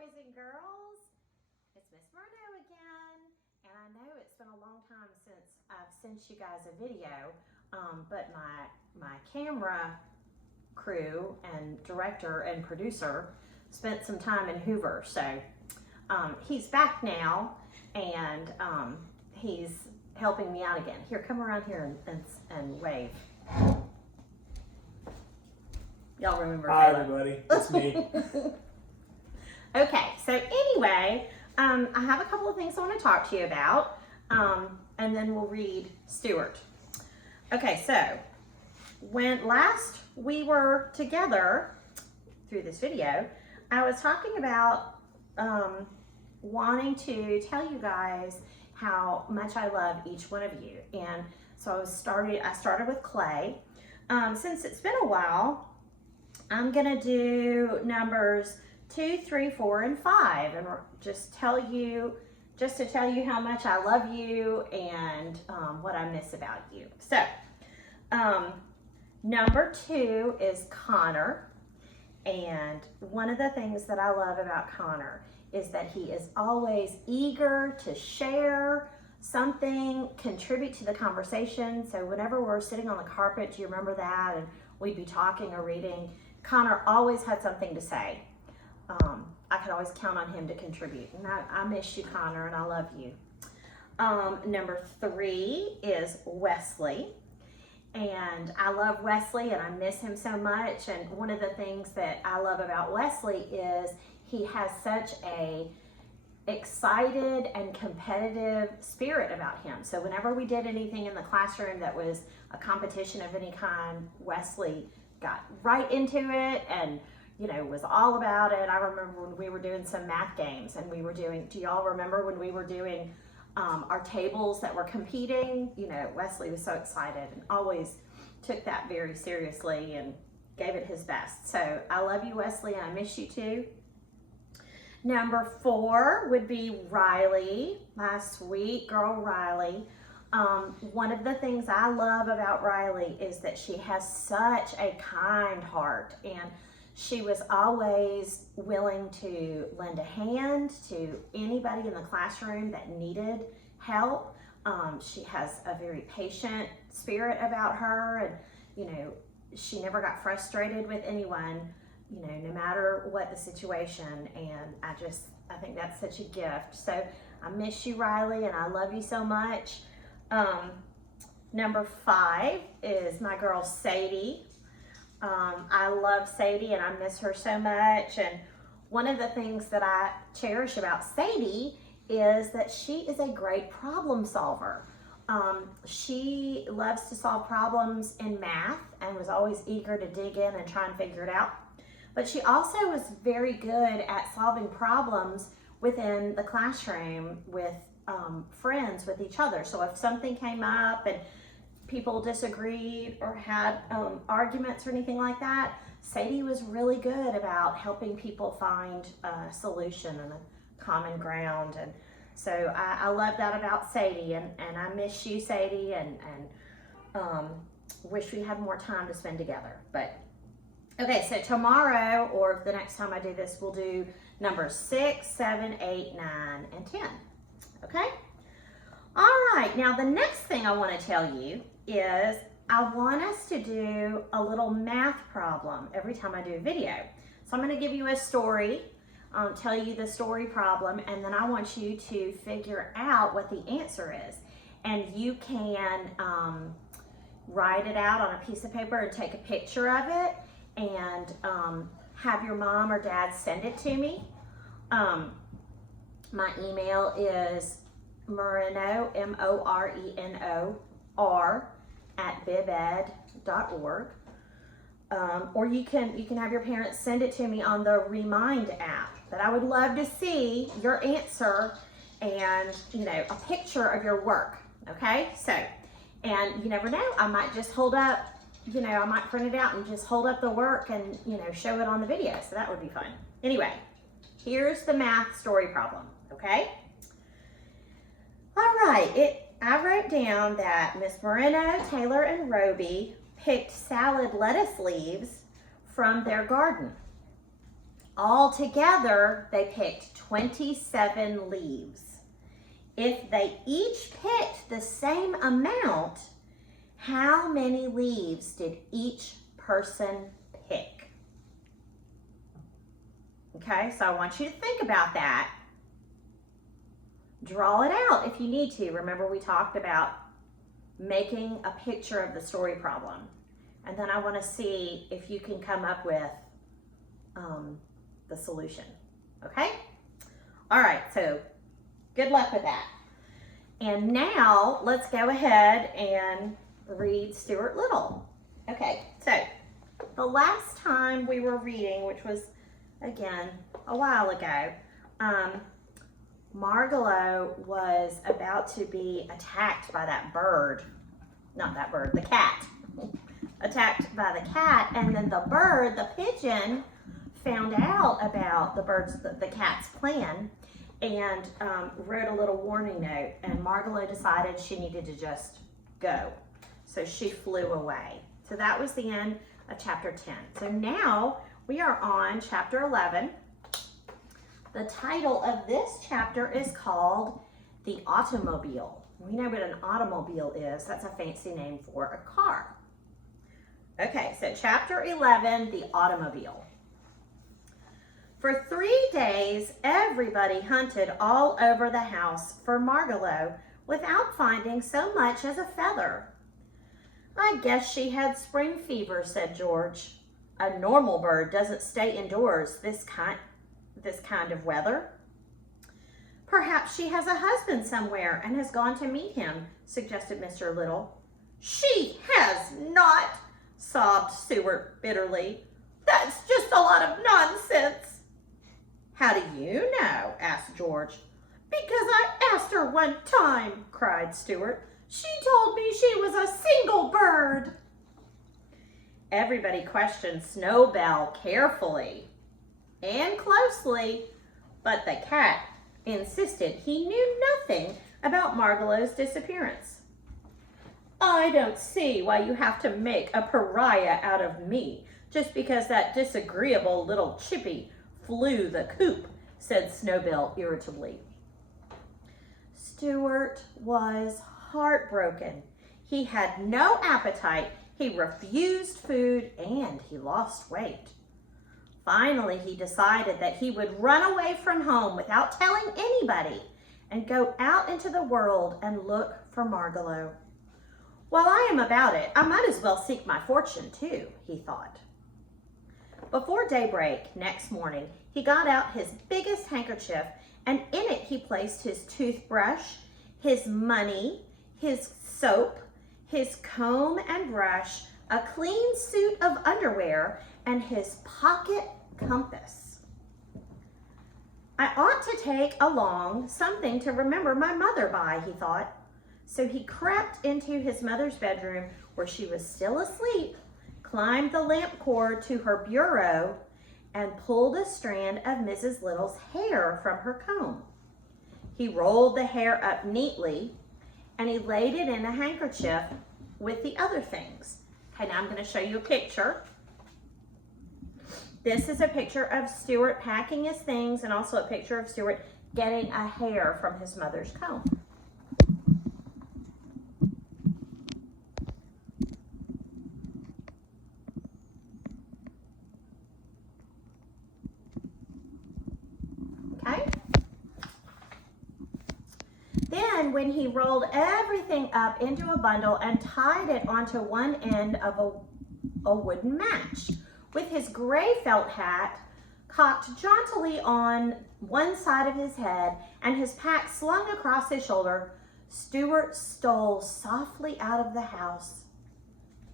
boys and girls. It's Miss Myrno again, and I know it's been a long time since I've sent you guys a video, but my camera crew and director and producer spent some time in Hoover, so he's back now, and he's helping me out again. Here, come around here and wave. Y'all remember? Hi, everybody. It's me. Okay, so anyway, I have a couple of things I want to talk to you about, and then we'll read Stuart. Okay, so when last we were together through this video, I was talking about wanting to tell you guys how much I love each one of you, and so I started with Clay. Since it's been a while, I'm gonna do numbers 2, 3, 4, and 5, and just to tell you how much I love you and what I miss about you. So, number 2 is Connor, and one of the things that I love about Connor is that he is always eager to share something, contribute to the conversation. So whenever we're sitting on the carpet, do you remember that? And we'd be talking or reading, Connor always had something to say. I could always count on him to contribute. And I miss you, Connor, and I love you. Number 3 is Wesley. And I love Wesley, and I miss him so much. And one of the things that I love about Wesley is he has such a excited and competitive spirit about him. So whenever we did anything in the classroom that was a competition of any kind, Wesley got right into it and was all about it. I remember when we were doing some math games, and we were doing, do y'all remember when we were doing our tables that were competing? Wesley was so excited and always took that very seriously and gave it his best. So I love you, Wesley, and I miss you too. Number 4 would be Riley. My sweet girl, Riley. One of the things I love about Riley is that she has such a kind heart, and she was always willing to lend a hand to anybody in the classroom that needed help. She has a very patient spirit about her, and she never got frustrated with anyone, no matter what the situation. And I think that's such a gift. So I miss you, Riley, and I love you so much. Number 5 is my girl, Sadie. I love Sadie, and I miss her so much. And one of the things that I cherish about Sadie is that she is a great problem solver. She loves to solve problems in math and was always eager to dig in and try and figure it out. But she also was very good at solving problems within the classroom with friends, with each other. So if something came up and people disagreed or had arguments or anything like that, Sadie was really good about helping people find a solution and a common ground. And so I love that about Sadie, and I miss you, Sadie, and wish we had more time to spend together. But okay, so tomorrow, or the next time I do this, we'll do numbers 6, 7, 8, 9, and 10. Okay? All right, now the next thing I want to tell you is I want us to do a little math problem every time I do a video. So I'm going to give you a story, tell you the story problem, and then I want you to figure out what the answer is. And you can write it out on a piece of paper and take a picture of it, and have your mom or dad send it to me. My email is Moreno, MORENOR, @bibed.org. Or you can have your parents send it to me on the Remind app. But I would love to see your answer and a picture of your work. Okay, so, and you never know, I might just hold up, I might print it out and just hold up the work and show it on the video. So that would be fun. Anyway, here's the math story problem. Okay. All right, I wrote down that Miss Moreno, Taylor, and Roby picked salad lettuce leaves from their garden. Altogether, they picked 27 leaves. If they each picked the same amount, how many leaves did each person pick? Okay, so I want you to think about that. Draw it out if you need to. Remember, we talked about making a picture of the story problem. And then I want to see if you can come up with the solution. Okay? All right, so good luck with that. And now let's go ahead and read Stuart Little. Okay, so the last time we were reading, which was, again, a while ago, Margalo was about to be attacked by that bird. Not that bird, the cat. Attacked by the cat, and then the bird, the pigeon, found out about the cat's plan and wrote a little warning note, and Margalo decided she needed to just go. So she flew away. So that was the end of chapter 10. So now we are on chapter 11. The title of this chapter is called The Automobile. We know what an automobile is. That's a fancy name for a car. Okay, so chapter 11, The Automobile. For 3 days, everybody hunted all over the house for Margalo without finding so much as a feather. I guess she had spring fever, said George. A normal bird doesn't stay indoors this kind of weather. Perhaps she has a husband somewhere and has gone to meet him, suggested Mr. Little. She has not, sobbed Stuart bitterly. That's just a lot of nonsense. How do you know? Asked George. Because I asked her one time, cried Stuart. She told me she was a single bird. Everybody questioned Snowbell carefully and closely, but the cat insisted he knew nothing about Margalo's disappearance. I don't see why you have to make a pariah out of me just because that disagreeable little chippy flew the coop, said Snowbell irritably. Stuart was heartbroken. He had no appetite, he refused food, and he lost weight. Finally, he decided that he would run away from home without telling anybody and go out into the world and look for Margalo. While I am about it, I might as well seek my fortune too, he thought. Before daybreak next morning, he got out his biggest handkerchief, and in it he placed his toothbrush, his money, his soap, his comb and brush, a clean suit of underwear, and his pocket compass. I ought to take along something to remember my mother by, he thought. So he crept into his mother's bedroom where she was still asleep, climbed the lamp cord to her bureau, and pulled a strand of Mrs. Little's hair from her comb. He rolled the hair up neatly, and he laid it in a handkerchief with the other things. Okay, now I'm going to show you a picture. This is a picture of Stuart packing his things, and also a picture of Stuart getting a hair from his mother's comb. Okay? Then when he rolled everything up into a bundle and tied it onto one end of a wooden match, with his gray felt hat cocked jauntily on one side of his head and his pack slung across his shoulder, Stuart stole softly out of the house.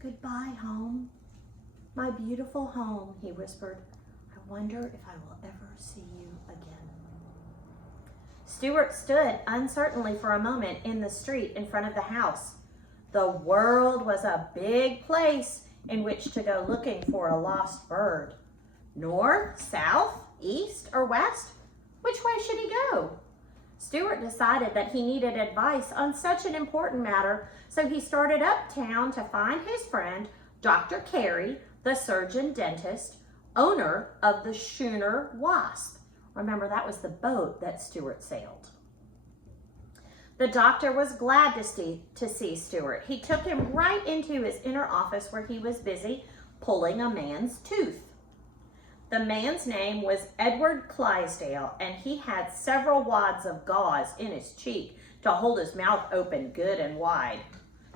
Goodbye, home. My beautiful home, he whispered. I wonder if I will ever see you again. Stuart stood uncertainly for a moment in the street in front of the house. The world was a big place in which to go looking for a lost bird. North, south, east, or west? Which way should he go? Stuart decided that he needed advice on such an important matter, so he started uptown to find his friend, Dr. Carey, the surgeon dentist, owner of the schooner Wasp. Remember, that was the boat that Stuart sailed. The doctor was glad to see Stuart. He took him right into his inner office where he was busy pulling a man's tooth. The man's name was Edward Clydesdale, and he had several wads of gauze in his cheek to hold his mouth open good and wide.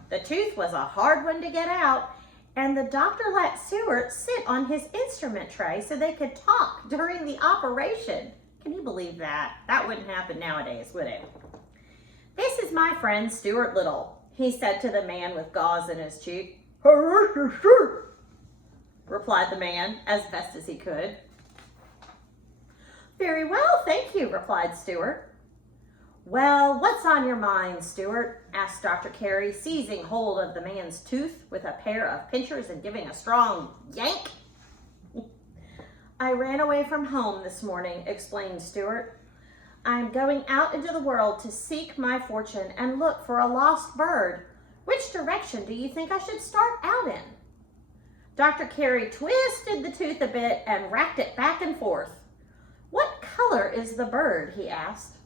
The tooth was a hard one to get out, and the doctor let Stuart sit on his instrument tray so they could talk during the operation. Can you believe that? That wouldn't happen nowadays, would it? "This is my friend Stuart Little," he said to the man with gauze in his cheek. Replied the man as best as he could. "Very well, thank you," replied Stuart. "Well, what's on your mind, Stuart?" asked Dr. Carey, seizing hold of the man's tooth with a pair of pincers and giving a strong yank. "I ran away from home this morning," explained Stuart. "I'm going out into the world to seek my fortune and look for a lost bird. Which direction do you think I should start out in?" Dr. Carey twisted the tooth a bit and racked it back and forth. "What color is the bird?" he asked.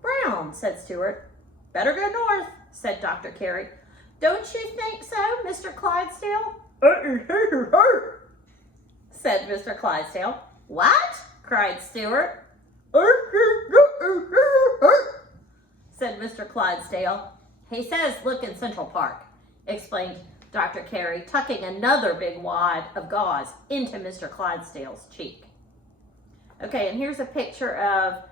"Brown," said Stuart. "Better go north," said Dr. Carey. "Don't you think so, Mr. Clydesdale?" said Mr. Clydesdale. "What?" cried Stuart. said Mr. Clydesdale. "He says look in Central Park," explained Dr. Carey, tucking another big wad of gauze into Mr. Clydesdale's cheek. Okay, and here's a picture of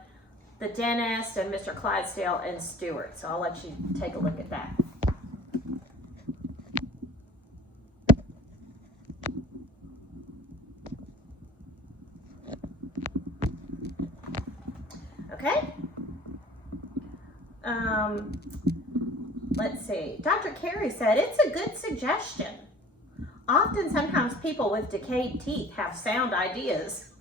the dentist and Mr. Clydesdale and Stuart. So I'll let you take a look at that. Okay. Let's see. Dr. Carey said, "It's a good suggestion. Sometimes people with decayed teeth have sound ideas."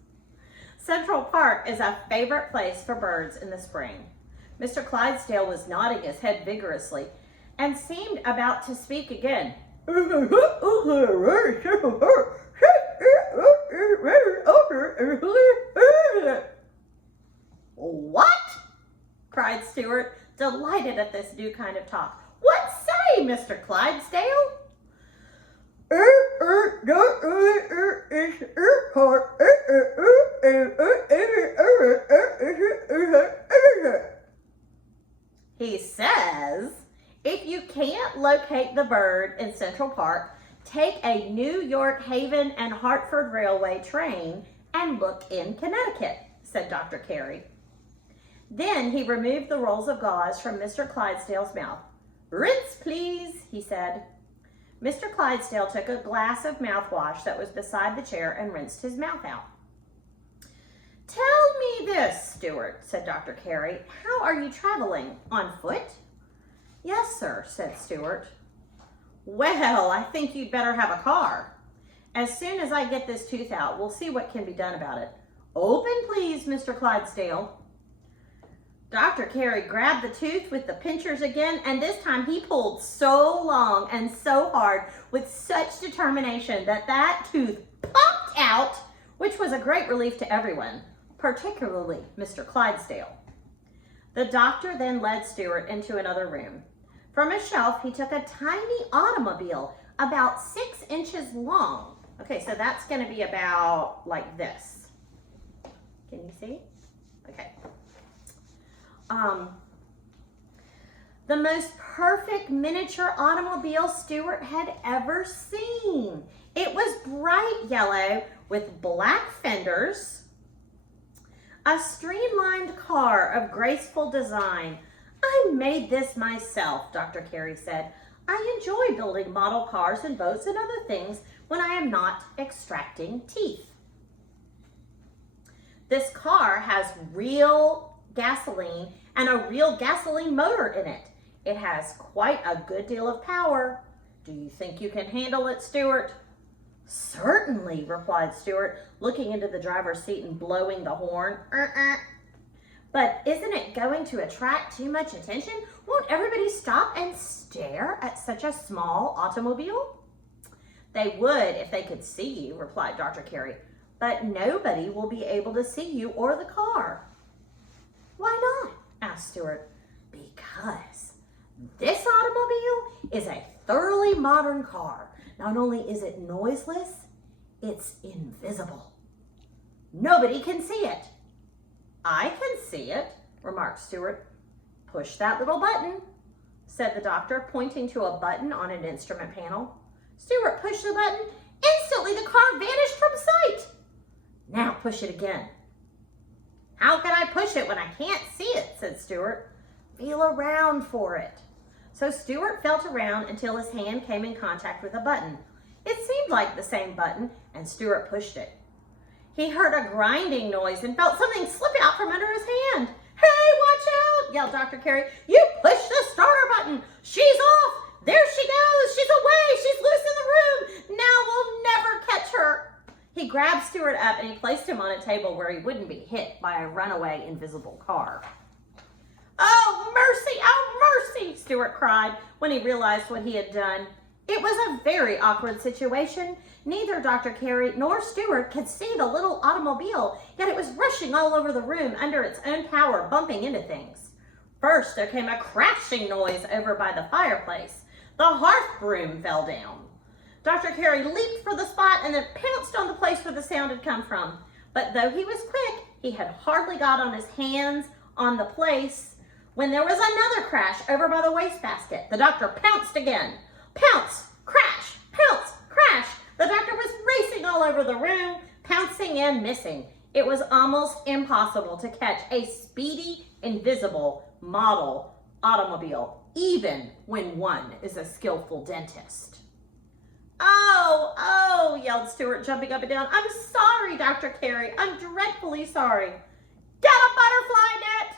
Central Park is a favorite place for birds in the spring. Mr. Clydesdale was nodding his head vigorously and seemed about to speak again. "What?" cried Stuart, delighted at this new kind of talk. "What say, Mr. Clydesdale?" He says, if you can't locate the bird in Central Park, take a New York Haven and Hartford Railway train and look in Connecticut, said Dr. Carey. Then he removed the rolls of gauze from Mr. Clydesdale's mouth. "Rinse, please," he said. Mr. Clydesdale took a glass of mouthwash that was beside the chair and rinsed his mouth out. "Tell me this, Stuart," said Dr. Carey. "How are you traveling? On foot?" "Yes, sir," said Stuart. "Well, I think you'd better have a car. As soon as I get this tooth out, we'll see what can be done about it. Open, please, Mr. Clydesdale." Dr. Carey grabbed the tooth with the pinchers again, and this time he pulled so long and so hard with such determination that that tooth popped out, which was a great relief to everyone, particularly Mr. Clydesdale. The doctor then led Stuart into another room. From a shelf, he took a tiny automobile about 6 inches long. Okay, so that's going to be about like this. Can you see? Okay. The most perfect miniature automobile Stuart had ever seen. It was bright yellow with black fenders, a streamlined car of graceful design. "I made this myself," Dr. Carey said. "I enjoy building model cars and boats and other things when I am not extracting teeth. This car has real gasoline and a real gasoline motor in it. It has quite a good deal of power. Do you think you can handle it, Stuart?" "Certainly," replied Stuart, looking into the driver's seat and blowing the horn. "But isn't it going to attract too much attention? Won't everybody stop and stare at such a small automobile?" "They would if they could see you," replied Dr. Carey. but nobody will be able to see you or the car." "Why not?" asked Stuart. "Because this automobile is a thoroughly modern car. Not only is it noiseless, it's invisible. Nobody can see it." "I can see it," remarked Stuart. "Push that little button," said the doctor, pointing to a button on an instrument panel. Stuart pushed the button. Instantly, the car vanished from sight. "Now push it again." "How can I push it when I can't see it?" said Stuart. "Feel around for it." So Stuart felt around until his hand came in contact with a button. It seemed like the same button, and Stuart pushed it. He heard a grinding noise and felt something slip out from under his hand. "Hey, watch out!" yelled Dr. Carey. "You pushed the starter button. She's off. There she goes. She's away. She's loose in the room. Now we'll never catch her." He grabbed Stuart up and he placed him on a table where he wouldn't be hit by a runaway invisible car. "Oh, mercy! Oh, mercy!" Stuart cried when he realized what he had done. It was a very awkward situation. Neither Dr. Carey nor Stuart could see the little automobile, yet it was rushing all over the room under its own power, bumping into things. First, there came a crashing noise over by the fireplace. The hearth broom fell down. Dr. Carey leaped for the spot and then pounced on the place where the sound had come from. But though he was quick, he had hardly got on his hands on the place when there was another crash over by the wastebasket. The doctor pounced again. Pounce, crash, pounce, crash. The doctor was racing all over the room, pouncing and missing. It was almost impossible to catch a speedy, invisible model automobile, even when one is a skillful dentist. Oh, yelled Stuart, jumping up and down. "I'm sorry, Dr. Carey. I'm dreadfully sorry." "Get a butterfly net,"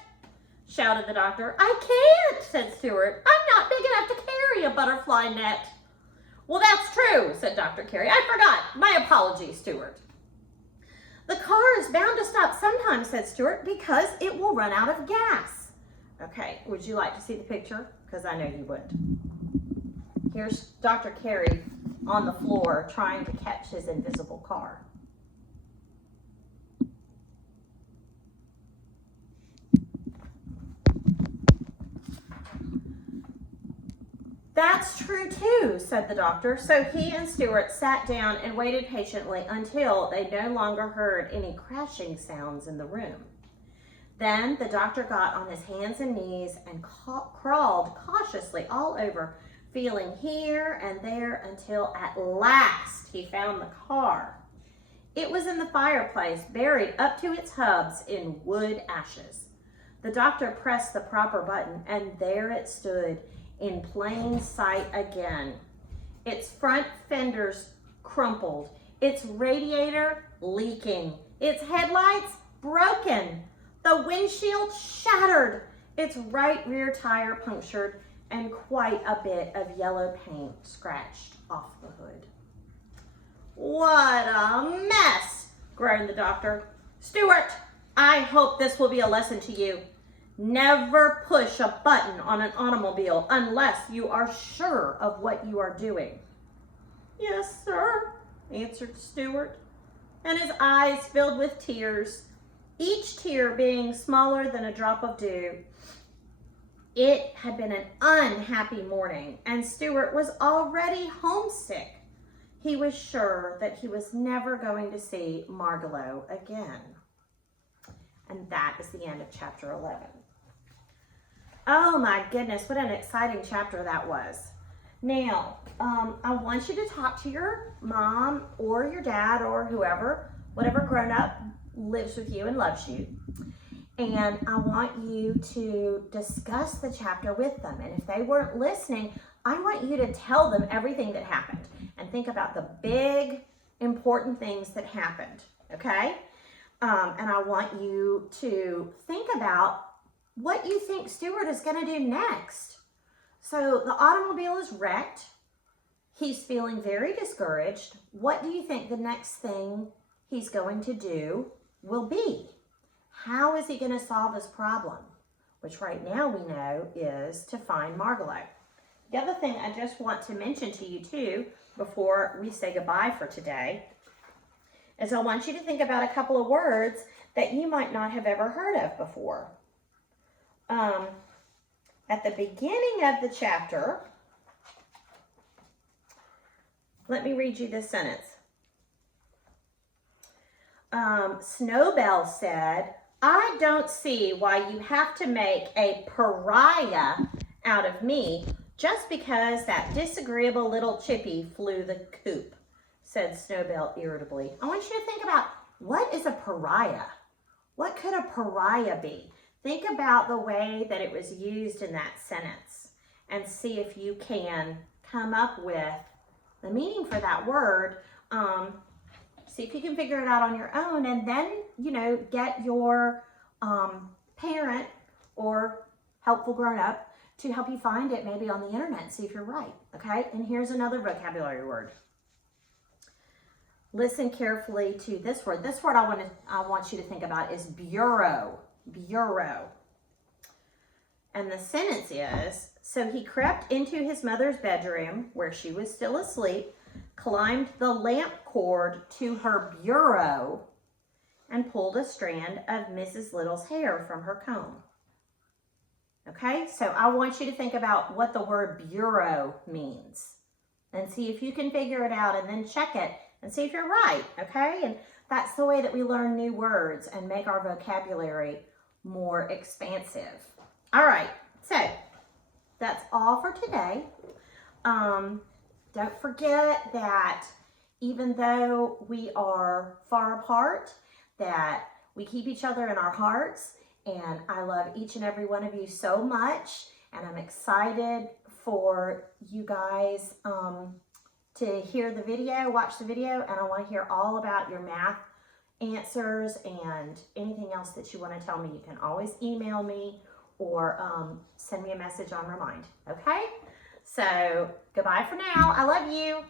shouted the doctor. "I can't," said Stuart. "I'm not big enough to carry a butterfly net." "Well, that's true," said Dr. Carey. "I forgot. My apologies, Stuart." "The car is bound to stop sometime," said Stuart, "because it will run out of gas." Okay, would you like to see the picture? Because I know you would. Here's Dr. Carey on the floor trying to catch his invisible car. "That's true too," said the doctor. So he and Stuart sat down and waited patiently until they no longer heard any crashing sounds in the room. Then the doctor got on his hands and knees and crawled cautiously all over, feeling here and there until at last he found the car. It was in the fireplace, buried up to its hubs in wood ashes. The doctor pressed the proper button, and there it stood in plain sight again. Its front fenders crumpled, its radiator leaking, its headlights broken, the windshield shattered, its right rear tire punctured, and quite a bit of yellow paint scratched off the hood. "What a mess," groaned the doctor. "Stuart, I hope this will be a lesson to you. Never push a button on an automobile unless you are sure of what you are doing." "Yes, sir," answered Stuart, and his eyes filled with tears, each tear being smaller than a drop of dew. It had been an unhappy morning, and Stuart was already homesick. He was sure that he was never going to see Margalo again. And that is the end of chapter 11. Oh my goodness, what an exciting chapter that was. Now, I want you to talk to your mom or your dad or whoever, whatever grown-up lives with you and loves you. And I want you to discuss the chapter with them. And if they weren't listening, I want you to tell them everything that happened and think about the big, important things that happened, okay? And I want you to think about what you think Stuart is going to do next. So the automobile is wrecked. He's feeling very discouraged. What do you think the next thing he's going to do will be? How is he going to solve his problem? Which right now we know is to find Margalo. The other thing I just want to mention to you too, before we say goodbye for today, is I want you to think about a couple of words that you might not have ever heard of before. At the beginning of the chapter, let me read you this sentence. Snowbell said, "I don't see why you have to make a pariah out of me just because that disagreeable little chippy flew the coop," said Snowbell irritably. I want you to think about, what is a pariah? What could a pariah be? Think about the way that it was used in that sentence and see if you can come up with the meaning for that word. See if you can figure it out on your own, and then, get your parent or helpful grown-up to help you find it maybe on the internet and see if you're right, okay? And here's another vocabulary word. Listen carefully to this word. This word I want you to think about is bureau. Bureau. And the sentence is, so he crept into his mother's bedroom where she was still asleep, climbed the lamp cord to her bureau, and pulled a strand of Mrs. Little's hair from her comb. Okay, so I want you to think about what the word bureau means and see if you can figure it out, and then check it and see if you're right, okay? And that's the way that we learn new words and make our vocabulary more expansive. All right, so that's all for today. Don't forget that even though we are far apart, that we keep each other in our hearts, and I love each and every one of you so much, and I'm excited for you guys to hear the video, watch the video, and I want to hear all about your math answers and anything else that you want to tell me. You can always email me or send me a message on Remind, okay? So goodbye for now. I love you.